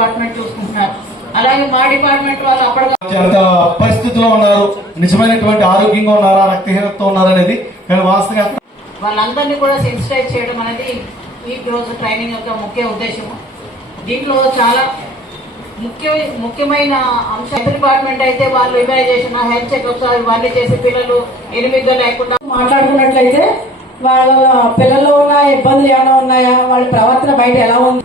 Department చూసుకుంటున్నారు. అలాగే మా డిపార్ట్మెంట్ వాళ్ళు ఎంత పరిస్థితిలో ఉన్నారు. నిజమైనటువంటి ఆరోగ్యంగా ఉన్నారా రక్తహీనతతో ఉన్నారా అనేది వాస్తవంగా వాళ్ళందరినీ కూడా సెన్సిటైజ్ చేయడం అనేది ఈ రోజు ట్రైనింగ్ యొక్క ముఖ్య ఉద్దేశం దీంట్లో చాలా ముఖ్య ముఖ్యమైన అంశం హెల్త్ డిపార్ట్మెంట్ అయితే వాళ్ళు ఇమ్యునైజేషన్ హెల్త్ చెకప్స్ ఇవన్నీ చేసి పిల్లలు ఎనిమిదిగా లేకుండా మాట్లాడుకున్నట్లయితే వాళ్ళ పిల్లల్లో ఉన్న ఇబ్బందులు ఏమైనా ఉన్నాయా? వాళ్ళ ప్రవర్తన బయట ఎలా ఉంది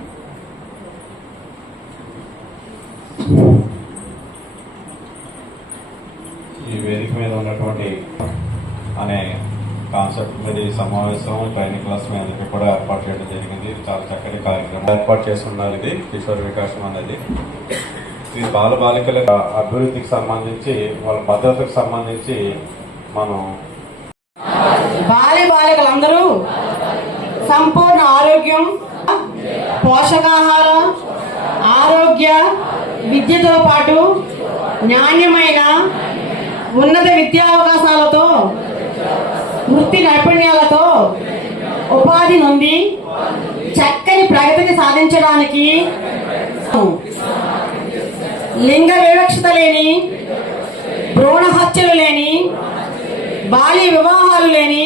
ఈ వేదిక మీద ఉన్నటువంటి అనే కాన్సెప్ట్ మీద ఈ సమావేశం ట్రైనింగ్ క్లాస్ మీ కూడా ఏర్పాటు చేయడం జరిగింది. చాలా చక్కటి కార్యక్రమం. ఏర్పాటు చేస్తున్నారు ఇది కిషోర్ వికాసం అనేది. ఇది బాల బాలికల అభివృద్ధికి సంబంధించి వాళ్ళ భద్రతకు సంబంధించి మనం బాల్య బాలికలందరూ సంపూర్ణ ఆరోగ్యం పోషకాహార ఆరోగ్య విద్యతో పాటు నాణ్యమైన ఉన్నత విద్యా అవకాశాలతో వృత్తి నైపుణ్యాలతో ఉపాధి నుండి చక్కని ప్రగతిని సాధించడానికి లింగ వివక్షత లేని భ్రూణ హత్యలు లేని బాల్య వివాహాలు లేని